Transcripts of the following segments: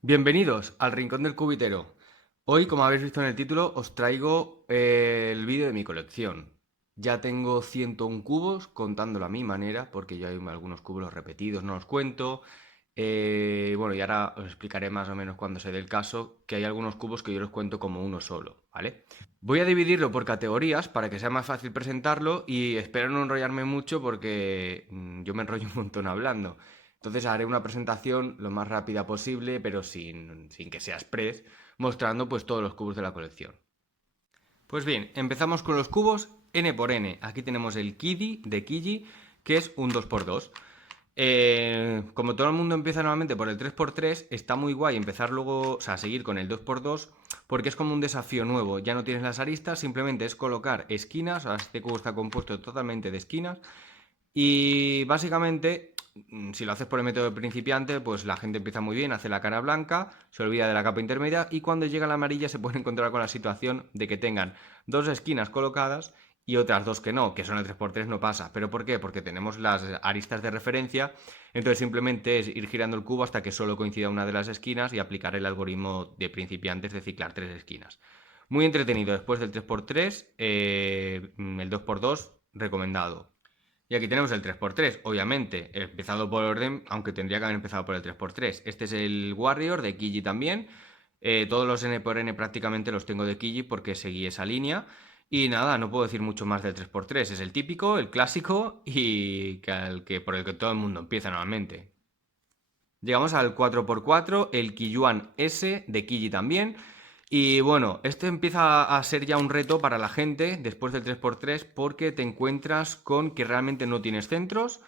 Bienvenidos al Rincón del Cubitero. Hoy, como habéis visto en el título, os traigo el vídeo de mi colección. Ya tengo 101 cubos, contándolo a mi manera, porque yo hay algunos cubos repetidos, no los cuento. Bueno, y ahora os explicaré más o menos cuando se dé el caso, que hay algunos cubos que yo los cuento como uno solo, ¿vale? Voy a dividirlo por categorías para que sea más fácil presentarlo y espero no enrollarme mucho porque yo me enrollo un montón hablando. Entonces haré una presentación lo más rápida posible, pero sin que sea express, mostrando pues todos los cubos de la colección. Pues bien, empezamos con los cubos N por N. Aquí tenemos el Kiddy de Kiji, que es un 2x2. Como todo el mundo empieza normalmente por el 3x3, está muy guay empezar luego, o sea, seguir con el 2x2, porque es como un desafío nuevo. Ya no tienes las aristas, simplemente es colocar esquinas. Ahora este cubo está compuesto totalmente de esquinas. Y básicamente, si lo haces por el método de principiante, pues la gente empieza muy bien, hace la cara blanca, se olvida de la capa intermedia y cuando llega la amarilla se puede encontrar con la situación de que tengan dos esquinas colocadas y otras dos que no, que son el 3x3 no pasa. ¿Pero por qué? Porque tenemos las aristas de referencia, entonces simplemente es ir girando el cubo hasta que solo coincida una de las esquinas y aplicar el algoritmo de principiantes de ciclar tres esquinas. Muy entretenido, después del 3x3, el 2x2 recomendado. Y aquí tenemos el 3x3, obviamente, he empezado por orden, aunque tendría que haber empezado por el 3x3. Este es el Warrior de Kiji también. Todos los N por N prácticamente los tengo de Kiji porque seguí esa línea. Y nada, no puedo decir mucho más del 3x3. Es el típico, el clásico y por el que todo el mundo empieza normalmente. Llegamos al 4x4, el Kiyuan S de Kiji también. Y bueno, este empieza a ser ya un reto para la gente después del 3x3 porque te encuentras con que realmente no tienes centros.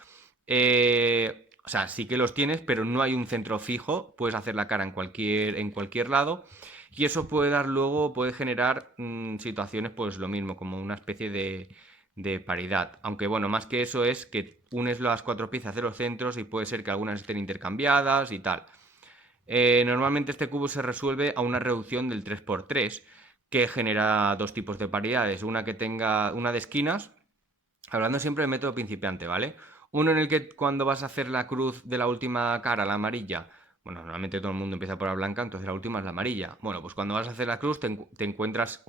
O sea, sí que los tienes, pero no hay un centro fijo. Puedes hacer la cara en cualquier lado. Y eso puede dar luego, puede generar situaciones, pues lo mismo, como una especie de paridad. Aunque bueno, más que eso es que unes las cuatro piezas de los centros y puede ser que algunas estén intercambiadas y tal. Normalmente este cubo se resuelve a una reducción del 3x3 que genera dos tipos de paridades. Una que tenga una de esquinas, hablando siempre del método principiante, ¿vale? Uno en el que cuando vas a hacer la cruz de la última cara, la amarilla, bueno, normalmente todo el mundo empieza por la blanca, entonces la última es la amarilla. Bueno, pues cuando vas a hacer la cruz te encuentras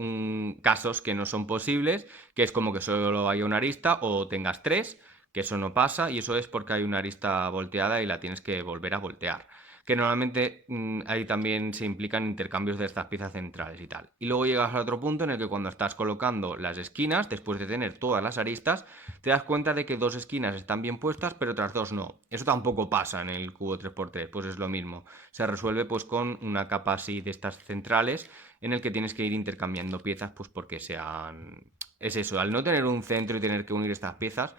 casos que no son posibles, que es como que solo haya una arista o tengas tres, que eso no pasa y eso es porque hay una arista volteada y la tienes que volver a voltear. Que normalmente ahí también se implican intercambios de estas piezas centrales y tal. Y luego llegas a otro punto en el que cuando estás colocando las esquinas, después de tener todas las aristas, te das cuenta de que dos esquinas están bien puestas, pero otras dos no. Eso tampoco pasa en el cubo 3x3, pues es lo mismo. Se resuelve pues con una capa así de estas centrales en el que tienes que ir intercambiando piezas pues porque sean... Es eso, al no tener un centro y tener que unir estas piezas,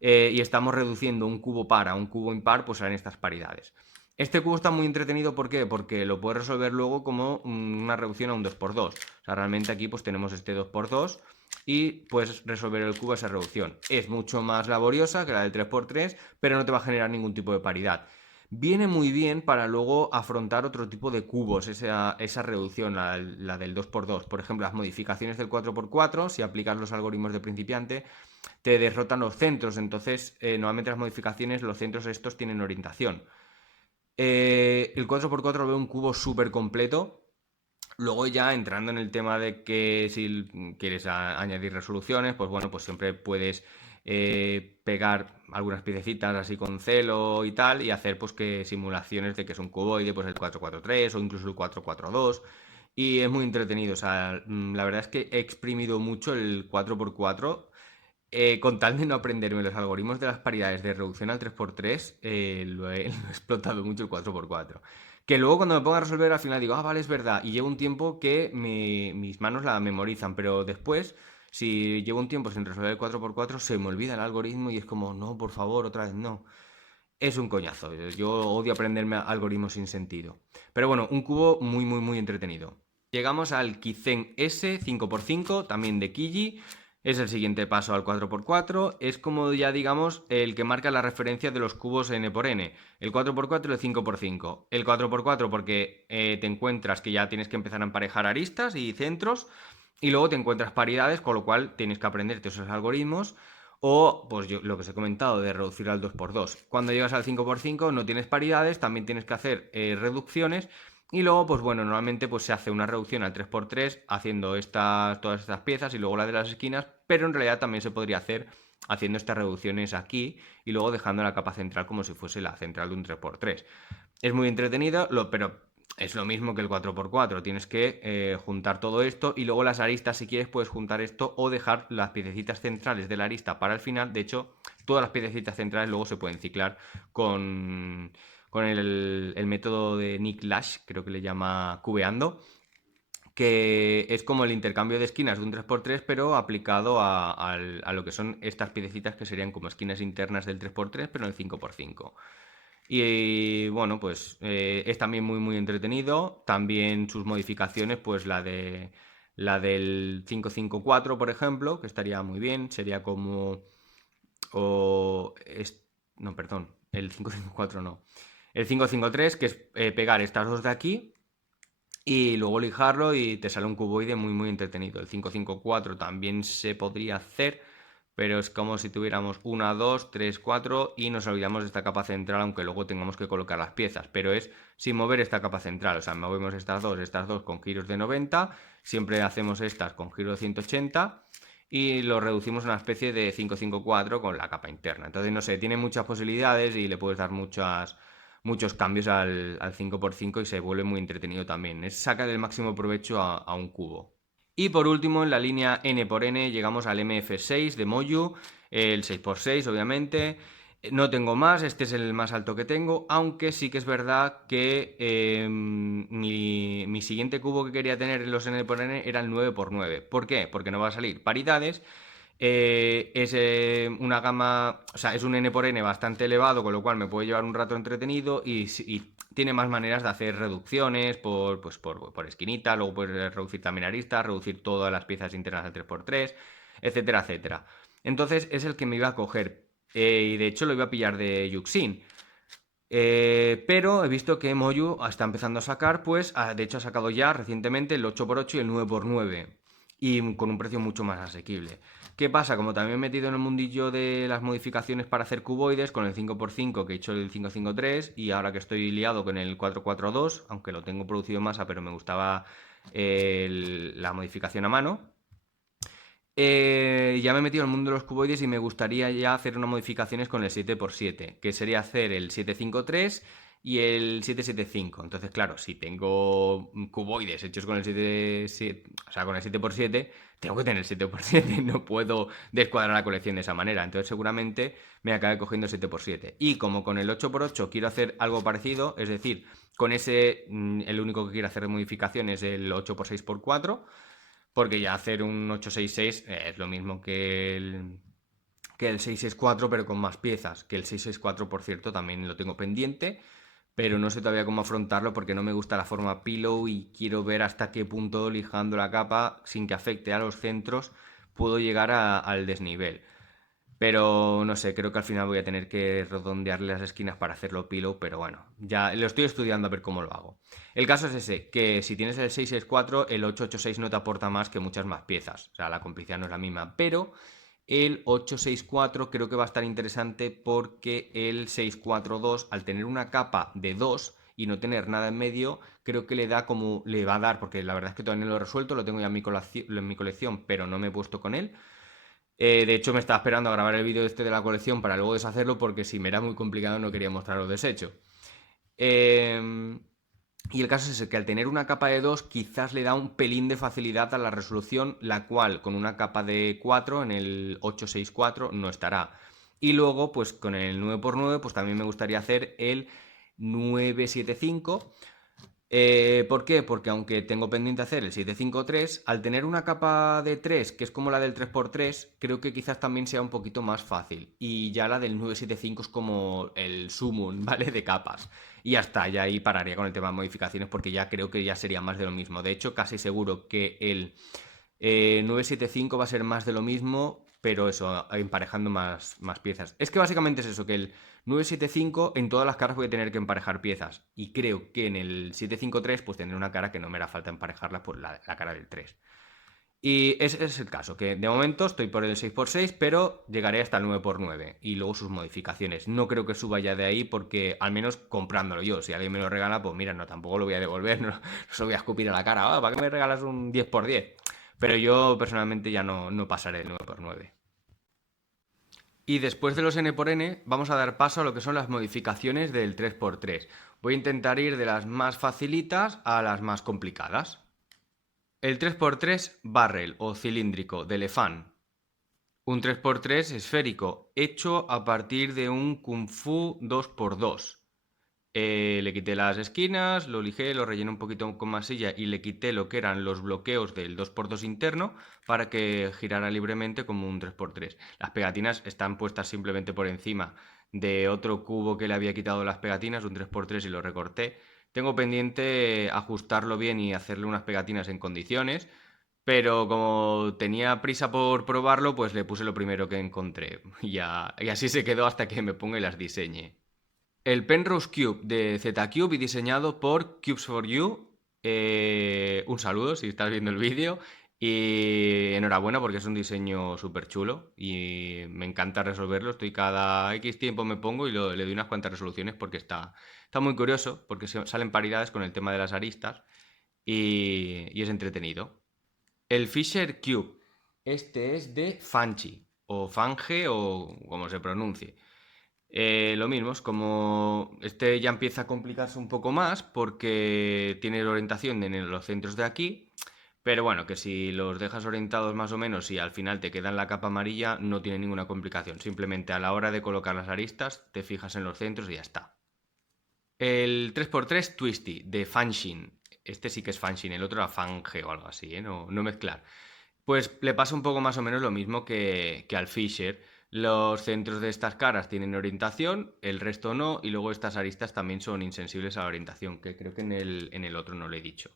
y estamos reduciendo un cubo par a un cubo impar, pues salen estas paridades. Este cubo está muy entretenido, ¿por qué? Porque lo puedes resolver luego como una reducción a un 2x2. O sea, realmente aquí pues tenemos este 2x2 y puedes resolver el cubo a esa reducción. Es mucho más laboriosa que la del 3x3, pero no te va a generar ningún tipo de paridad. Viene muy bien para luego afrontar otro tipo de cubos, esa reducción, la del 2x2. Por ejemplo, las modificaciones del 4x4, si aplicas los algoritmos de principiante, te derrotan los centros. Entonces, normalmente las modificaciones, los centros estos tienen orientación. El 4x4 veo un cubo súper completo. Luego ya entrando en el tema de que si quieres añadir resoluciones, pues bueno, pues siempre puedes pegar algunas piececitas así con celo y tal y hacer pues que simulaciones de que es un cuboide, pues el 443 o incluso el 442 y es muy entretenido, o sea, la verdad es que he exprimido mucho el 4x4 con tal de no aprenderme los algoritmos de las paridades de reducción al 3x3, lo he, lo he explotado mucho el 4x4. Que luego cuando me pongo a resolver al final digo, ah, vale, es verdad. Y llevo un tiempo que mis manos la memorizan, pero después, si llevo un tiempo sin resolver el 4x4, se me olvida el algoritmo y es como, no, por favor, otra vez no. Es un coñazo. Yo odio aprenderme algoritmos sin sentido. Pero bueno, un cubo muy, muy, muy entretenido. Llegamos al Kizen S 5x5, también de Kiji. Es el siguiente paso al 4x4. Es como ya digamos el que marca la referencia de los cubos N por N. El 4x4 y el 5x5. El 4x4 porque te encuentras que ya tienes que empezar a emparejar aristas y centros. Y luego te encuentras paridades, con lo cual tienes que aprenderte esos algoritmos. O, pues yo, lo que os he comentado, de reducir al 2x2. Cuando llegas al 5x5 no tienes paridades, también tienes que hacer reducciones Y luego, pues bueno, normalmente pues se hace una reducción al 3x3 haciendo todas estas piezas y luego la de las esquinas, pero en realidad también se podría hacer haciendo estas reducciones aquí y luego dejando la capa central como si fuese la central de un 3x3. Es muy entretenido, pero es lo mismo que el 4x4. Tienes que juntar todo esto y luego las aristas, si quieres, puedes juntar esto o dejar las piececitas centrales de la arista para el final. De hecho, todas las piececitas centrales luego se pueden ciclar con el método de Nick Lash, creo que le llama cubeando, que es como el intercambio de esquinas de un 3x3, pero aplicado a lo que son estas piececitas que serían como esquinas internas del 3x3, pero en el 5x5. Y bueno, pues es también muy entretenido. También sus modificaciones, pues la del 554, por ejemplo, que estaría muy bien. Sería como. O. No, perdón. El 554 no. El 553, que es pegar estas dos de aquí. Y luego lijarlo y te sale un cuboide muy entretenido. El 554 también se podría hacer, pero es como si tuviéramos 1, 2, 3, 4 y nos olvidamos de esta capa central, aunque luego tengamos que colocar las piezas. Pero es sin mover esta capa central, o sea, movemos estas dos con giros de 90, siempre hacemos estas con giros de 180 y lo reducimos a una especie de 554 con la capa interna. Entonces, no sé, tiene muchas posibilidades y le puedes dar muchos cambios al 5x5 y se vuelve muy entretenido también. Es sacar el máximo provecho a un cubo. Y por último, en la línea N×N llegamos al MF6 de Moyu, el 6x6 obviamente. No tengo más, este es el más alto que tengo, aunque sí que es verdad que mi siguiente cubo que quería tener en los N×N era el 9x9. ¿Por qué? Porque no va a salir paridades. Es una gama, o sea, es un N×N bastante elevado, con lo cual me puede llevar un rato entretenido y tiene más maneras de hacer reducciones por esquinita, luego puedes reducir también aristas, reducir todas las piezas internas al 3x3, etcétera, etcétera. Entonces es el que me iba a coger y de hecho lo iba a pillar de Yuxin. Pero he visto que Moyu está empezando a sacar, pues, de hecho ha sacado ya recientemente el 8x8 y el 9x9 y con un precio mucho más asequible. ¿Qué pasa? Como también me he metido en el mundillo de las modificaciones para hacer cuboides con el 5x5 que he hecho el 553 y ahora que estoy liado con el 442, aunque lo tengo producido en masa, pero me gustaba la modificación a mano. Ya me he metido en el mundo de los cuboides y me gustaría ya hacer unas modificaciones con el 7x7, que sería hacer el 753 y el 775. Entonces, claro, si tengo cuboides hechos con el 7, o sea, con el 7x7, tengo que tener el 7x7, no puedo descuadrar la colección de esa manera. Entonces, seguramente me acabe cogiendo el 7x7. Y como con el 8x8 quiero hacer algo parecido, es decir, con ese el único que quiero hacer de modificación es el 8x6x4. Porque ya hacer un 866 es lo mismo que el 664, pero con más piezas. Que el 664, por cierto, también lo tengo pendiente, pero no sé todavía cómo afrontarlo porque no me gusta la forma pillow y quiero ver hasta qué punto, lijando la capa sin que afecte a los centros, puedo llegar al desnivel. Pero no sé, creo que al final voy a tener que redondearle las esquinas para hacerlo pillow, pero bueno, ya lo estoy estudiando a ver cómo lo hago. El caso es ese, que si tienes el 664, el 886 no te aporta más que muchas más piezas. O sea, la complicidad no es la misma, pero el 864 creo que va a estar interesante porque el 642, al tener una capa de 2 y no tener nada en medio, creo que le va a dar, porque la verdad es que todavía no lo he resuelto, lo tengo ya en mi colección, pero no me he puesto con él. De hecho, me estaba esperando a grabar el vídeo este de la colección para luego deshacerlo porque si me era muy complicado no quería mostrarlo deshecho. Y el caso es ese, que al tener una capa de 2 quizás le da un pelín de facilidad a la resolución, la cual con una capa de 4 en el 864 no estará. Y luego, pues con el 9x9, pues también me gustaría hacer el 975. ¿Por qué? Porque aunque tengo pendiente hacer el 753, al tener una capa de 3, que es como la del 3x3, creo que quizás también sea un poquito más fácil. Y ya la del 975 es como el sumum, ¿vale? De capas. Y ya está, ya ahí pararía con el tema de modificaciones porque ya creo que ya sería más de lo mismo. De hecho, casi seguro que el 975 va a ser más de lo mismo, pero eso, emparejando más piezas. Es que básicamente es eso, que el 975 en todas las caras voy a tener que emparejar piezas. Y creo que en el 753 pues tendré una cara que no me hará falta emparejarla por la cara del 3. Y ese es el caso, que de momento estoy por el 6x6, pero llegaré hasta el 9x9 y luego sus modificaciones. No creo que suba ya de ahí porque, al menos comprándolo yo, si alguien me lo regala, pues mira, no, tampoco lo voy a devolver, no, se lo voy a escupir a la cara. ¿Para qué me regalas un 10x10? Pero yo personalmente ya no pasaré el 9x9. Y después de los N por N, vamos a dar paso a lo que son las modificaciones del 3x3. Voy a intentar ir de las más facilitas a las más complicadas. El 3x3 barrel o cilíndrico de Lefan. Un 3x3 esférico, hecho a partir de un Kung Fu 2x2. Le quité las esquinas, lo lijé, lo rellené un poquito con masilla y le quité lo que eran los bloqueos del 2x2 interno para que girara libremente como un 3x3. Las pegatinas están puestas simplemente por encima de otro cubo que le había quitado las pegatinas, un 3x3, y lo recorté. Tengo pendiente ajustarlo bien y hacerle unas pegatinas en condiciones, pero como tenía prisa por probarlo, pues le puse lo primero que encontré y así se quedó hasta que me ponga y las diseñe. El Penrose Cube de Z-Cube y diseñado por Cubes for You. Un saludo si estás viendo el vídeo y enhorabuena porque es un diseño súper chulo y me encanta resolverlo. Estoy cada X tiempo me pongo y le doy unas cuantas resoluciones porque está muy curioso porque salen paridades con el tema de las aristas y es entretenido. El Fisher Cube. Este es de Fanchi o Fange o como se pronuncie. Lo mismo, es como este ya empieza a complicarse un poco más porque tiene orientación en los centros de aquí, pero bueno, que si los dejas orientados más o menos y al final te queda en la capa amarilla, no tiene ninguna complicación. Simplemente a la hora de colocar las aristas, te fijas en los centros y ya está. El 3x3 Twisty de Fanshin. Este sí que es Fanshin, el otro era Fange o algo así, ¿eh? No mezclar. Pues le pasa un poco más o menos lo mismo que al Fisher. Los centros de estas caras tienen orientación, el resto no, y luego estas aristas también son insensibles a la orientación, que creo que en el otro no lo he dicho.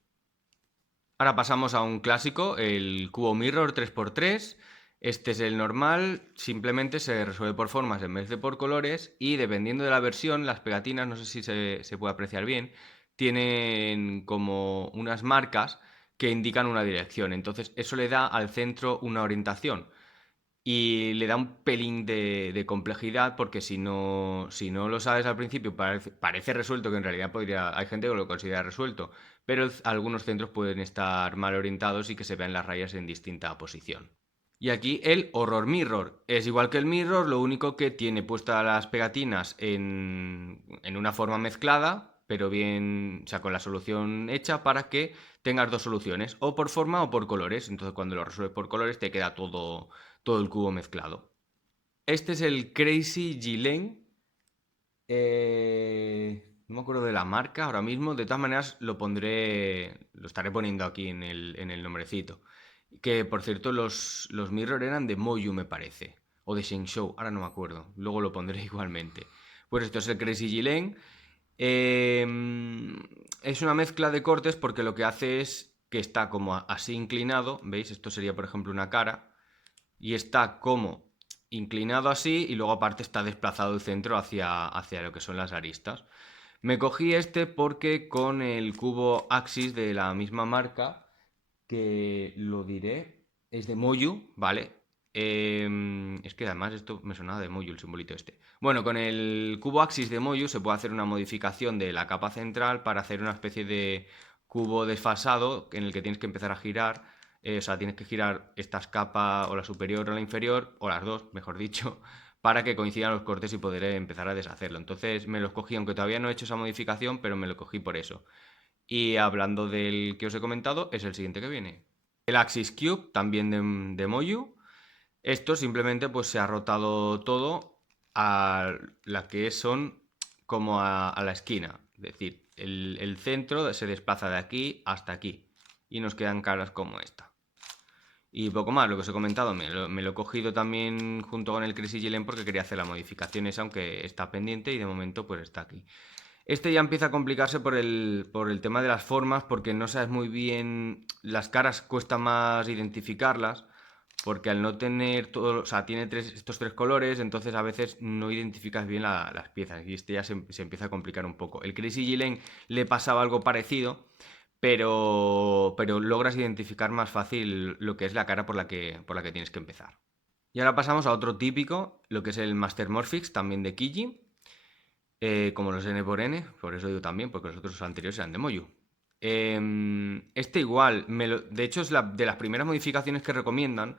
Ahora pasamos a un clásico, el cubo mirror 3x3. Este es el normal, simplemente se resuelve por formas en vez de por colores y dependiendo de la versión, las pegatinas, no sé si se puede apreciar bien, tienen como unas marcas que indican una dirección. Entonces eso le da al centro una orientación y le da un pelín de complejidad porque si no lo sabes al principio parece resuelto, que en realidad hay gente que lo considera resuelto, pero algunos centros pueden estar mal orientados y que se vean las rayas en distinta posición. Y aquí el Horror Mirror. Es igual que el Mirror, lo único que tiene puestas las pegatinas en una forma mezclada, pero bien, o sea, con la solución hecha para que tengas dos soluciones, o por forma o por colores. Entonces cuando lo resuelves por colores te queda todo el cubo mezclado. Este es el Crazy Gillen. No me acuerdo de la marca ahora mismo. De todas maneras, lo estaré poniendo aquí en el nombrecito. Que por cierto, los Mirror eran de Moyu, me parece. O de Shenzhou, ahora no me acuerdo. Luego lo pondré igualmente. Pues esto es el Crazy Gillen. Es una mezcla de cortes porque lo que hace es que está como así inclinado. ¿Veis? Esto sería, por ejemplo, una cara. Y está como inclinado así y luego aparte está desplazado el centro hacia lo que son las aristas. Me cogí este porque con el cubo Axis de la misma marca, que lo diré, es de Moyu, ¿vale? Es que además esto me sonaba de Moyu, el simbolito este. Bueno, con el cubo Axis de Moyu se puede hacer una modificación de la capa central para hacer una especie de cubo desfasado en el que tienes que empezar a girar. O sea, tienes que girar estas capas, o la superior o la inferior, o las dos, mejor dicho, para que coincidan los cortes y poder empezar a deshacerlo. Entonces me los cogí, aunque todavía no he hecho esa modificación, pero me lo cogí por eso. Y hablando del que os he comentado, es el siguiente que viene. El Axis Cube, también de Moyu. Esto simplemente pues se ha rotado todo a la que son como a la esquina. Es decir, el centro se desplaza de aquí hasta aquí. Y nos quedan caras como esta. Y poco más, lo que os he comentado, me lo he cogido también junto con el Crazy Gillen porque quería hacer la modificación esa, aunque está pendiente y de momento pues está aquí. Este ya empieza a complicarse por el tema de las formas, porque no sabes muy bien, las caras cuesta más identificarlas, porque al no tener todo, o sea, tiene estos tres colores, entonces a veces no identificas bien las piezas y este ya se empieza a complicar un poco. El Crazy Gillen le pasaba algo parecido, pero logras identificar más fácil lo que es la cara por la que tienes que empezar. Y ahora pasamos a otro típico, lo que es el Master Morphix, también de Kiji, como los N por N, por eso digo también, porque los otros anteriores eran de Moyu. Este igual, de hecho es de las primeras modificaciones que recomiendan,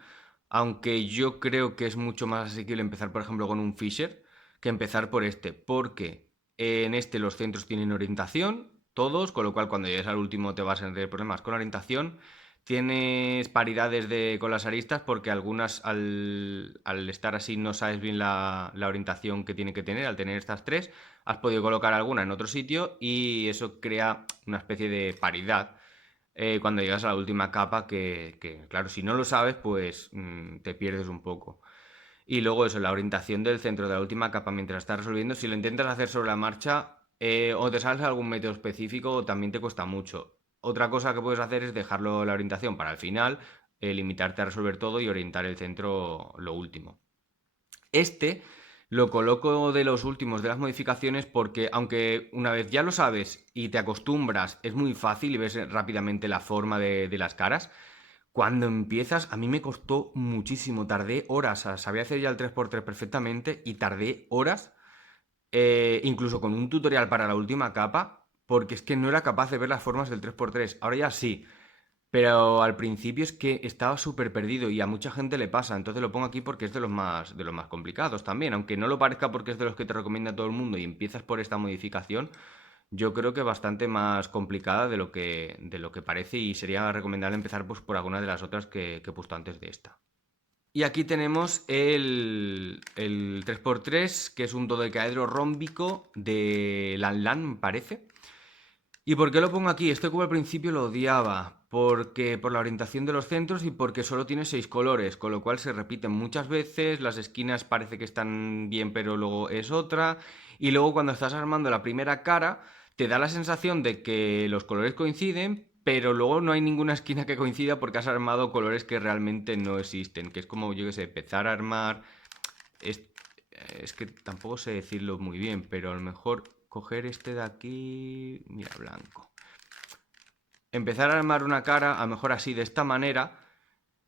aunque yo creo que es mucho más asequible empezar, por ejemplo, con un Fisher que empezar por este, porque en este los centros tienen orientación, todos, con lo cual cuando llegues al último te vas a tener problemas con la orientación. Tienes paridades con las aristas porque algunas al estar así no sabes bien la orientación que tiene que tener. Al tener estas tres, has podido colocar alguna en otro sitio y eso crea una especie de paridad cuando llegas a la última capa claro, si no lo sabes, pues te pierdes un poco. Y luego eso, la orientación del centro de la última capa mientras estás resolviendo, si lo intentas hacer sobre la marcha, o te sales algún método específico o también te cuesta mucho. Otra cosa que puedes hacer es dejarlo la orientación para el final, limitarte a resolver todo y orientar el centro lo último. Este lo coloco de los últimos de las modificaciones porque aunque una vez ya lo sabes y te acostumbras, es muy fácil y ves rápidamente la forma de las caras. Cuando empiezas, a mí me costó muchísimo, tardé horas, sabía hacer ya el 3x3 perfectamente y tardé horas, incluso con un tutorial para la última capa, porque es que no era capaz de ver las formas del 3x3. Ahora ya sí, pero al principio es que estaba súper perdido y a mucha gente le pasa, entonces lo pongo aquí porque es de los más complicados también, aunque no lo parezca porque es de los que te recomienda todo el mundo y empiezas por esta modificación, yo creo que bastante más complicada de lo que parece y sería recomendable empezar pues, por alguna de las otras que he puesto antes de esta. Y aquí tenemos el 3x3, que es un dodecaedro rómbico de Lan Lan, me parece. ¿Y por qué lo pongo aquí? Este cubo al principio lo odiaba, porque por la orientación de los centros y porque solo tiene 6 colores, con lo cual se repiten muchas veces, las esquinas parece que están bien, pero luego es otra, y luego cuando estás armando la primera cara, te da la sensación de que los colores coinciden, pero luego no hay ninguna esquina que coincida porque has armado colores que realmente no existen, que es como, yo que sé, empezar a armar... Es, es que tampoco sé decirlo muy bien, pero a lo mejor coger este de aquí, mira, blanco. Empezar a armar una cara, a lo mejor así, de esta manera,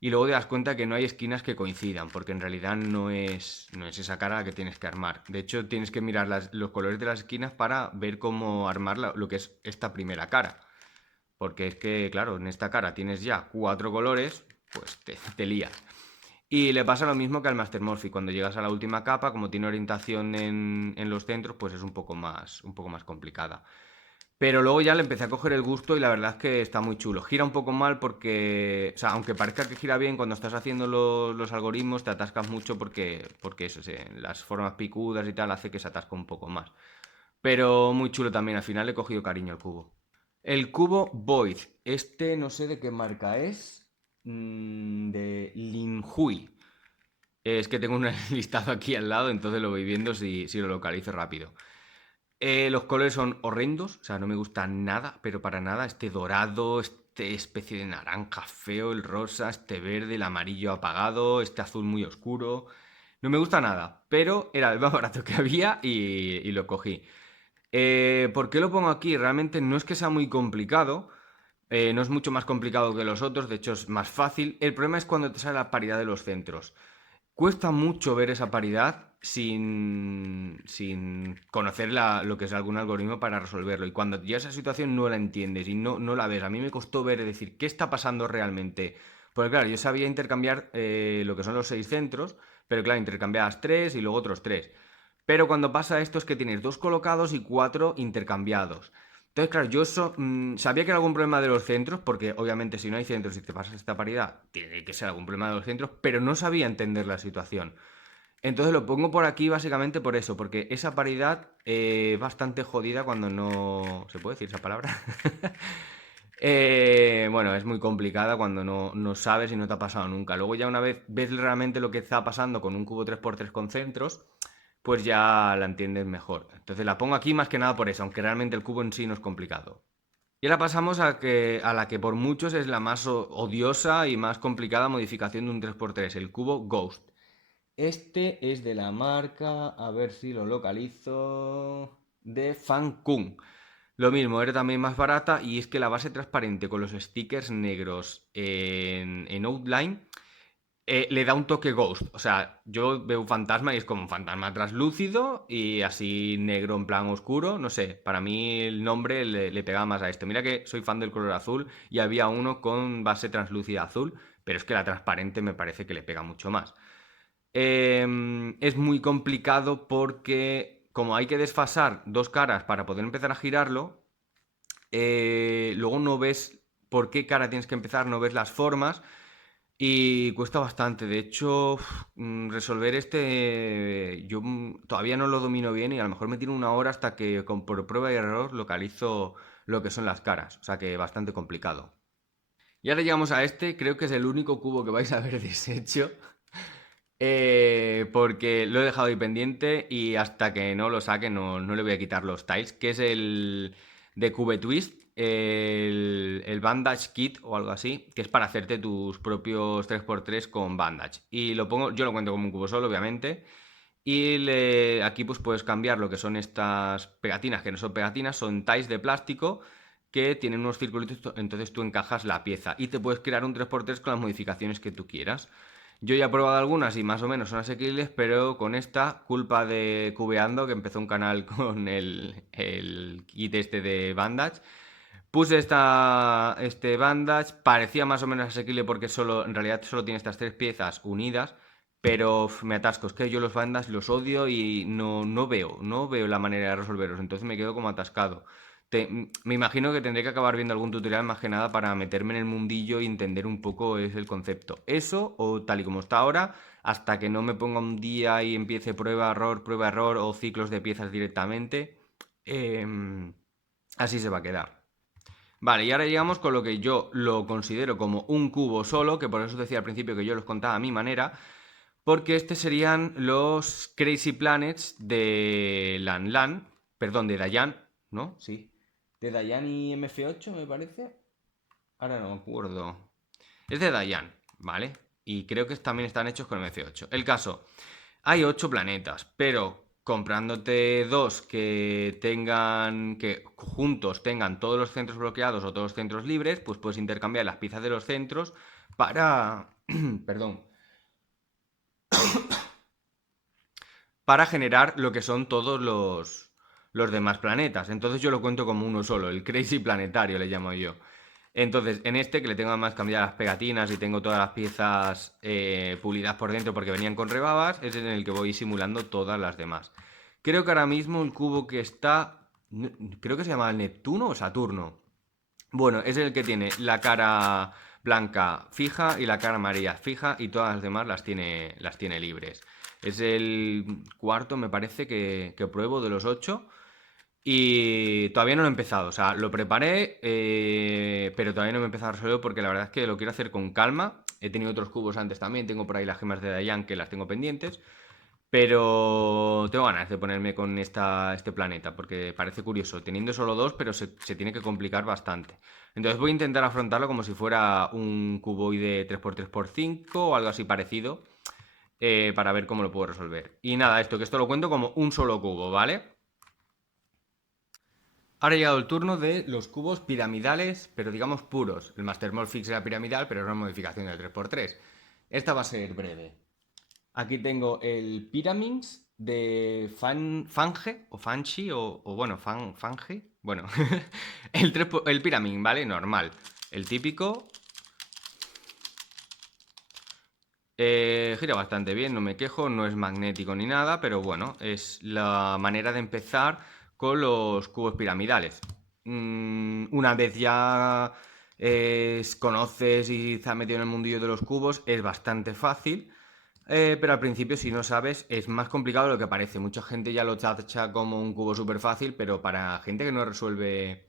y luego te das cuenta que no hay esquinas que coincidan, porque en realidad no es esa cara la que tienes que armar. De hecho, tienes que mirar los colores de las esquinas para ver cómo armar lo que es esta primera cara. Porque es que, claro, en esta cara tienes ya 4 colores, pues te lías. Y le pasa lo mismo que al Master Morphy. Cuando llegas a la última capa, como tiene orientación en los centros, pues es un poco más complicada. Pero luego ya le empecé a coger el gusto y la verdad es que está muy chulo. Gira un poco mal porque, o sea, aunque parezca que gira bien, cuando estás haciendo los algoritmos te atascas mucho porque eso, las formas picudas y tal hace que se atasque un poco más. Pero muy chulo también, al final le he cogido cariño al cubo. El cubo Void. Este no sé de qué marca es. De Linhui. Es que tengo un listado aquí al lado, entonces lo voy viendo si lo localizo rápido. Los colores son horrendos, o sea, no me gusta nada, pero para nada. Este dorado, este especie de naranja feo, el rosa, este verde, el amarillo apagado, este azul muy oscuro. No me gusta nada, pero era el más barato que había y lo cogí. ¿Por qué lo pongo aquí? Realmente no es que sea muy complicado, no es mucho más complicado que los otros, de hecho es más fácil. El problema es cuando te sale la paridad de los centros. Cuesta mucho ver esa paridad sin conocer lo que es algún algoritmo para resolverlo. Y cuando ya esa situación no la entiendes y no la ves. A mí me costó ver, es decir, ¿qué está pasando realmente? Porque claro, yo sabía intercambiar lo que son los 6 centros, pero claro, intercambiabas 3 y luego otros 3. Pero cuando pasa esto es que tienes 2 colocados y 4 intercambiados. Entonces, claro, yo sabía que era algún problema de los centros, porque obviamente si no hay centros y te pasas esta paridad, tiene que ser algún problema de los centros, pero no sabía entender la situación. Entonces lo pongo por aquí básicamente por eso, porque esa paridad es bastante jodida cuando no... ¿Se puede decir esa palabra? Bueno, es muy complicada cuando no sabes y no te ha pasado nunca. Luego ya una vez ves realmente lo que está pasando con un cubo 3x3 con centros, pues ya la entiendes mejor. Entonces la pongo aquí más que nada por eso, aunque realmente el cubo en sí no es complicado. Y ahora pasamos a la que por muchos es la más odiosa y más complicada modificación de un 3x3, el cubo Ghost. Este es de la marca, a ver si lo localizo, de Fancun. Lo mismo, era también más barata y es que la base transparente con los stickers negros en Outline le da un toque ghost. O sea, yo veo un fantasma y es como un fantasma translúcido y así negro en plan oscuro. No sé, para mí el nombre le pegaba más a esto. Mira que soy fan del color azul y había uno con base translúcida azul, pero es que la transparente me parece que le pega mucho más. Es muy complicado porque como hay que desfasar dos caras para poder empezar a girarlo, luego no ves por qué cara tienes que empezar, no ves las formas y cuesta bastante. De hecho, resolver este yo todavía no lo domino bien y a lo mejor me tiro una hora hasta que por prueba y error localizo lo que son las caras. O sea que bastante complicado. Y ahora llegamos a este, creo que es el único cubo que vais a ver deshecho. Porque lo he dejado ahí pendiente y hasta que no lo saque no le voy a quitar los tiles, que es el de Cube Twist, el Bandage Kit o algo así, que es para hacerte tus propios 3x3 con Bandage. Y lo pongo, yo lo cuento como un cubo solo, obviamente. Y aquí pues puedes cambiar lo que son estas pegatinas, que no son pegatinas, son ties de plástico que tienen unos circulitos, entonces tú encajas la pieza y te puedes crear un 3x3 con las modificaciones que tú quieras. Yo ya he probado algunas y más o menos son asequibles, pero con esta, culpa de Cubeando, que empezó un canal con el kit este de Bandage, puse este bandage, parecía más o menos asequible porque en realidad solo tiene estas tres piezas unidas, pero me atasco, es que yo los bandas los odio y no veo la manera de resolverlos, entonces me quedo como atascado. Me imagino que tendré que acabar viendo algún tutorial más que nada para meterme en el mundillo y entender un poco es el concepto. Eso, o tal y como está ahora, hasta que no me ponga un día y empiece prueba, error o ciclos de piezas directamente, así se va a quedar. Vale, y ahora llegamos con lo que yo lo considero como un cubo solo, que por eso os decía al principio que yo los contaba a mi manera, porque estos serían los Crazy Planets de Lan Lan, perdón, de Dayan, ¿no? Sí. De Dayan y MF8, me parece. Ahora no me acuerdo. Es de Dayan, ¿vale? Y creo que también están hechos con MF8. El caso, hay 8 planetas, pero comprándote dos que juntos tengan todos los centros bloqueados o todos los centros libres, pues puedes intercambiar las piezas de los centros para, perdón, para generar lo que son todos los demás planetas. Entonces yo lo cuento como uno solo, el Crazy Planetario le llamo yo. Entonces, en este, que le tengo además cambiadas las pegatinas y tengo todas las piezas pulidas por dentro porque venían con rebabas, es en el que voy simulando todas las demás. Creo que ahora mismo el cubo que está, creo que se llama Neptuno o Saturno. Bueno, es el que tiene la cara blanca fija y la cara amarilla fija y todas las demás las tiene libres. Es el cuarto, me parece, que pruebo de los 8. Y todavía no lo he empezado, o sea, lo preparé, pero todavía no me he empezado a resolver porque la verdad es que lo quiero hacer con calma. He tenido otros cubos antes también, tengo por ahí las gemas de Dayan que las tengo pendientes, pero tengo ganas de ponerme con este planeta porque parece curioso, teniendo solo dos, pero se tiene que complicar bastante. Entonces voy a intentar afrontarlo como si fuera un cuboide 3x3x5 o algo así parecido, para ver cómo lo puedo resolver. Y nada, que esto lo cuento como un solo cubo, ¿vale? Ahora ha llegado el turno de los cubos piramidales, pero digamos puros. El Master Fix era piramidal, pero es una modificación del 3x3. Esta va a ser breve. Aquí tengo el Pyraminx de Fange, o Fanchi, o bueno, Fange. Bueno, el Pyraminx, ¿vale? Normal. El típico. Gira bastante bien, no me quejo, no es magnético ni nada, pero bueno, es la manera de empezar con los cubos piramidales. Una vez ya conoces y te has metido en el mundillo de los cubos, es bastante fácil, pero al principio si no sabes es más complicado de lo que parece. Mucha gente ya lo tacha como un cubo súper fácil, pero para gente que no resuelve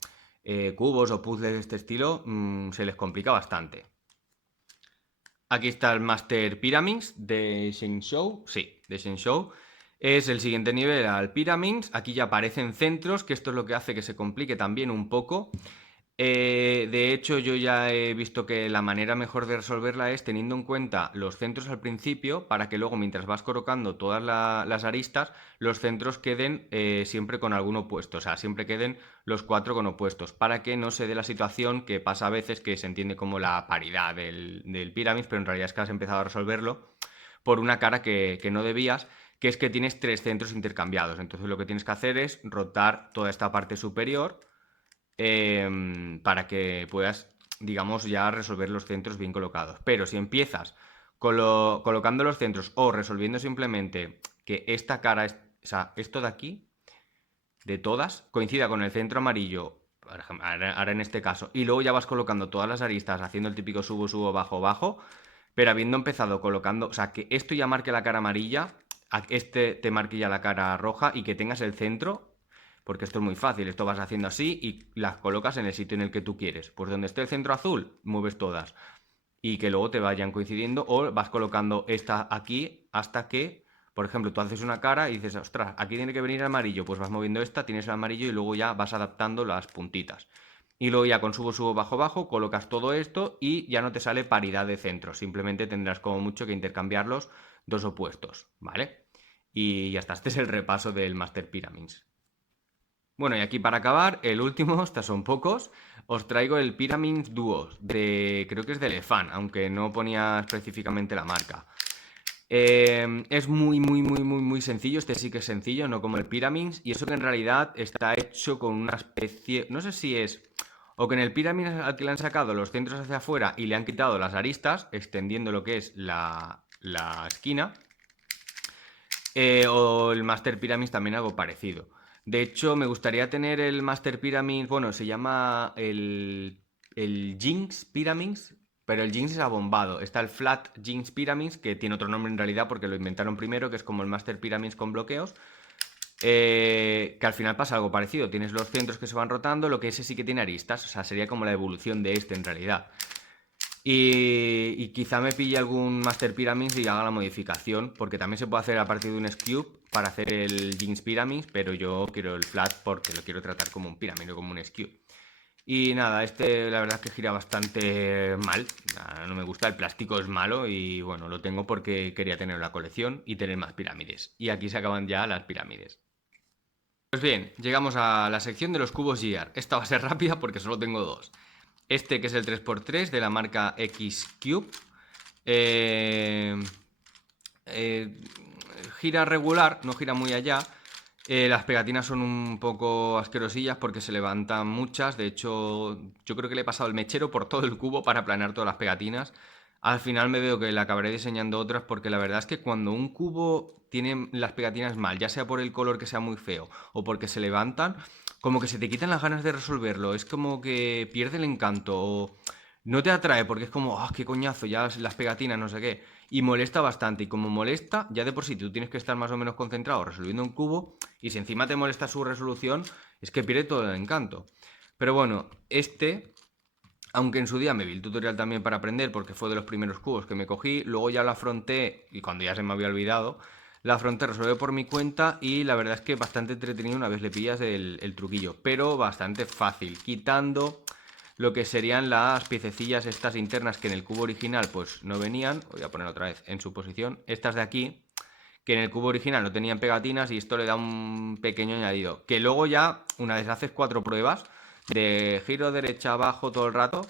cubos o puzzles de este estilo, se les complica bastante. Aquí está el Master Pyraminx de Shenzhou. Sí, de Shenzhou. Es el siguiente nivel al Pyraminx. Aquí ya aparecen centros, que esto es lo que hace que se complique también un poco. De hecho, yo ya he visto que la manera mejor de resolverla es teniendo en cuenta los centros al principio, para que luego, mientras vas colocando todas las aristas, los centros queden siempre con algún opuesto, o sea, siempre queden los 4 con opuestos, para que no se dé la situación que pasa a veces, que se entiende como la paridad del pirámide, pero en realidad es que has empezado a resolverlo por una cara que no debías, que es que tienes 3 centros intercambiados. Entonces lo que tienes que hacer es rotar toda esta parte superior para que puedas, digamos, ya resolver los centros bien colocados. Pero si empiezas colocando los centros o resolviendo simplemente que esta cara, o sea, esto de aquí, de todas, coincida con el centro amarillo, por ejemplo, ahora en este caso, y luego ya vas colocando todas las aristas haciendo el típico subo, subo, bajo, bajo, pero habiendo empezado colocando, o sea, que esto ya marque la cara amarilla, este te marque ya la cara roja y que tengas el centro, porque esto es muy fácil, esto vas haciendo así y las colocas en el sitio en el que tú quieres. Pues donde esté el centro azul, mueves todas y que luego te vayan coincidiendo o vas colocando esta aquí hasta que, por ejemplo, tú haces una cara y dices, ostras, aquí tiene que venir el amarillo, pues vas moviendo esta, tienes el amarillo y luego ya vas adaptando las puntitas. Y luego ya con subo, subo, bajo, bajo, colocas todo esto y ya no te sale paridad de centros. Simplemente tendrás como mucho que intercambiarlos dos opuestos, ¿vale? Y ya está, este es el repaso del Master Pyramids. Bueno, y aquí para acabar, el último, estos son pocos, os traigo el Pyramids Duos, creo que es de Elefant, aunque no ponía específicamente la marca. Es muy sencillo, este sí que es sencillo, no como el Pyramids, y eso que en realidad está hecho con una especie, no sé si es, o que en el Pyramids al que le han sacado los centros hacia afuera y le han quitado las aristas, extendiendo lo que es la esquina, o el Master Pyramids también algo parecido. De hecho, me gustaría tener el Master Pyramids, bueno, se llama el Jinx Pyramids, pero el Jinx es abombado. Está el Flat Jinx Pyramids, que tiene otro nombre en realidad porque lo inventaron primero, que es como el Master Pyramids con bloqueos. Que al final pasa algo parecido. Tienes los centros que se van rotando, lo que ese sí que tiene aristas. O sea, sería como la evolución de este en realidad. Y quizá me pille algún Master Pyramids y haga la modificación, porque también se puede hacer a partir de un Scube para hacer el Jinx Pyramids, pero yo quiero el Flat porque lo quiero tratar como un Pyramid, no como un Scube. Y nada, este la verdad es que gira bastante mal, no me gusta, el plástico es malo y bueno, lo tengo porque quería tener la colección y tener más pirámides. Y aquí se acaban ya las pirámides. Pues bien, llegamos a la sección de los cubos Gear. Esta va a ser rápida porque solo tengo dos. Este que es el 3x3 de la marca X-Cube. Eh, eh, gira regular, no gira muy allá. Las pegatinas son un poco asquerosillas porque se levantan muchas. De hecho, yo creo que le he pasado el mechero por todo el cubo para aplanar todas las pegatinas. Al final me veo que le acabaré diseñando otras porque la verdad es que cuando un cubo tiene las pegatinas mal, ya sea por el color que sea muy feo o porque se levantan, como que se te quitan las ganas de resolverlo. Es como que pierde el encanto o no te atrae porque es como, ah, qué coñazo, ya las pegatinas, no sé qué. Y molesta bastante. Y como molesta, ya de por sí tú tienes que estar más o menos concentrado resolviendo un cubo. Y si encima te molesta su resolución, es que pierde todo el encanto. Pero bueno, aunque en su día me vi el tutorial también para aprender, porque fue de los primeros cubos que me cogí, luego ya lo afronté, y cuando ya se me había olvidado, la afronté, resolví por mi cuenta, y la verdad es que bastante entretenido una vez le pillas el truquillo, pero bastante fácil, quitando lo que serían las piececillas estas internas que en el cubo original pues no venían, voy a poner otra vez en su posición, estas de aquí, que en el cubo original no tenían pegatinas y esto le da un pequeño añadido. Que luego ya, una vez haces 4 pruebas, de giro derecha abajo todo el rato,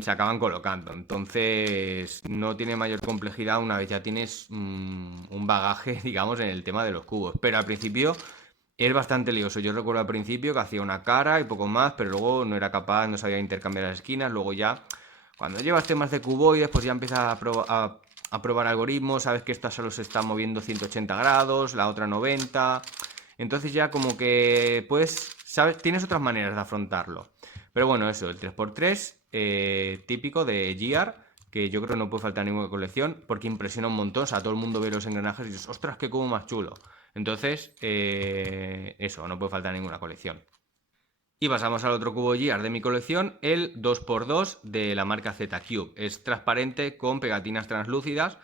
se acaban colocando. Entonces no tiene mayor complejidad una vez ya tienes un bagaje, digamos, en el tema de los cubos. Pero al principio es bastante lioso. Yo recuerdo al principio que hacía una cara y poco más, pero luego no era capaz, no sabía intercambiar las esquinas. Luego ya, cuando llevas temas de cuboides, pues ya empiezas a probar algoritmos, sabes que esta solo se está moviendo 180 grados, la otra 90. Entonces ya como que pues, sabes, tienes otras maneras de afrontarlo. Pero bueno, eso, el 3x3 típico de Gear, que yo creo que no puede faltar ninguna colección, porque impresiona un montón. O sea, todo el mundo ve los engranajes y dices, ostras, qué cubo más chulo. Entonces, eso, no puede faltar ninguna colección. Y pasamos al otro cubo Gear de mi colección, el 2x2 de la marca Z-Cube. Es transparente con pegatinas translúcidas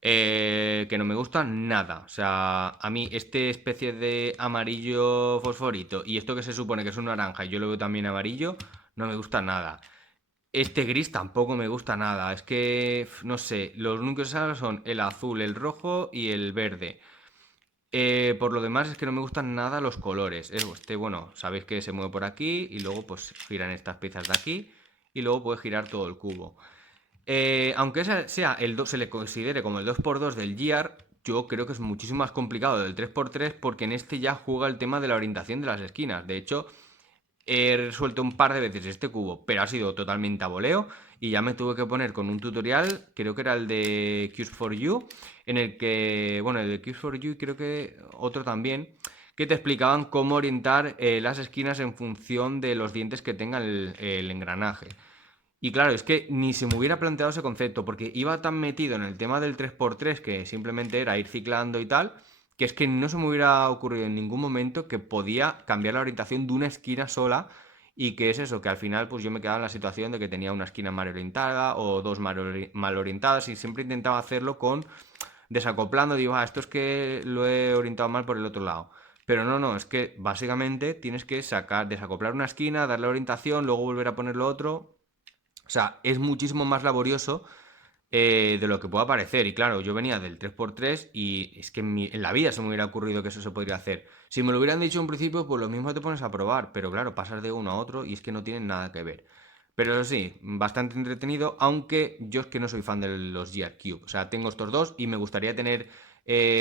que no me gustan nada. O sea, a mí este especie de amarillo fosforito y esto que se supone que es un naranja y yo lo veo también amarillo, no me gusta nada. Este gris tampoco me gusta nada. Es que, no sé, los únicos que salgan son el azul, el rojo y el verde. Por lo demás es que no me gustan nada los colores. Este, bueno, sabéis que se mueve por aquí y luego pues giran estas piezas de aquí y luego puede girar todo el cubo. Aunque ese sea se le considere como el 2x2 del Gear, yo creo que es muchísimo más complicado del 3x3 porque en este ya juega el tema de la orientación de las esquinas. De hecho, he resuelto un par de veces este cubo, pero ha sido totalmente a voleo y ya me tuve que poner con un tutorial, creo que era el de Cubes for You, en el que, bueno, el de Cubes for You y creo que otro también, que te explicaban cómo orientar las esquinas en función de los dientes que tenga el engranaje. Y claro, es que ni se me hubiera planteado ese concepto, porque iba tan metido en el tema del 3x3 que simplemente era ir ciclando y tal, que es que no se me hubiera ocurrido en ningún momento que podía cambiar la orientación de una esquina sola y que es eso, que al final pues yo me quedaba en la situación de que tenía una esquina mal orientada o dos mal orientadas y siempre intentaba hacerlo con desacoplando, digo, esto es que lo he orientado mal por el otro lado. Pero no, no, es que básicamente tienes que sacar, desacoplar una esquina, darle orientación, luego volver a poner lo otro. O sea, es muchísimo más laborioso de lo que pueda parecer. Y claro, yo venía del 3x3 y es que en la vida se me hubiera ocurrido que eso se podría hacer. Si me lo hubieran dicho en principio, pues lo mismo te pones a probar. Pero claro, pasas de uno a otro y es que no tienen nada que ver. Pero eso sí, bastante entretenido, aunque yo es que no soy fan de los Gear Cube. O sea, tengo estos dos y me gustaría tener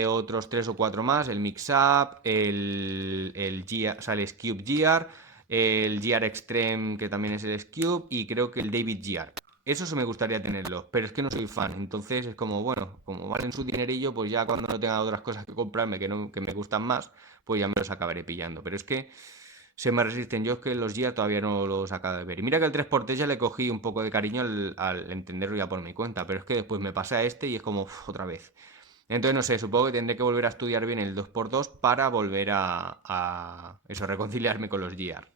otros tres o cuatro más, el Mix Up, el Gear, o sea, el Cube Gear, el Gear Extreme, que también es el Cube, y creo que el David Gear. Eso sí me gustaría tenerlo, pero es que no soy fan. Entonces es como, bueno, como valen su dinerillo, pues ya cuando no tenga otras cosas que comprarme que, no, que me gustan más, pues ya me los acabaré pillando. Pero es que se me resisten. Yo es que los Gear todavía no los acabo de ver. Y mira que el 3x3 ya le cogí un poco de cariño al entenderlo ya por mi cuenta, pero es que después me pasé a este y es como otra vez. Entonces, no sé, supongo que tendré que volver a estudiar bien el 2x2 para volver a eso, reconciliarme con los Gear.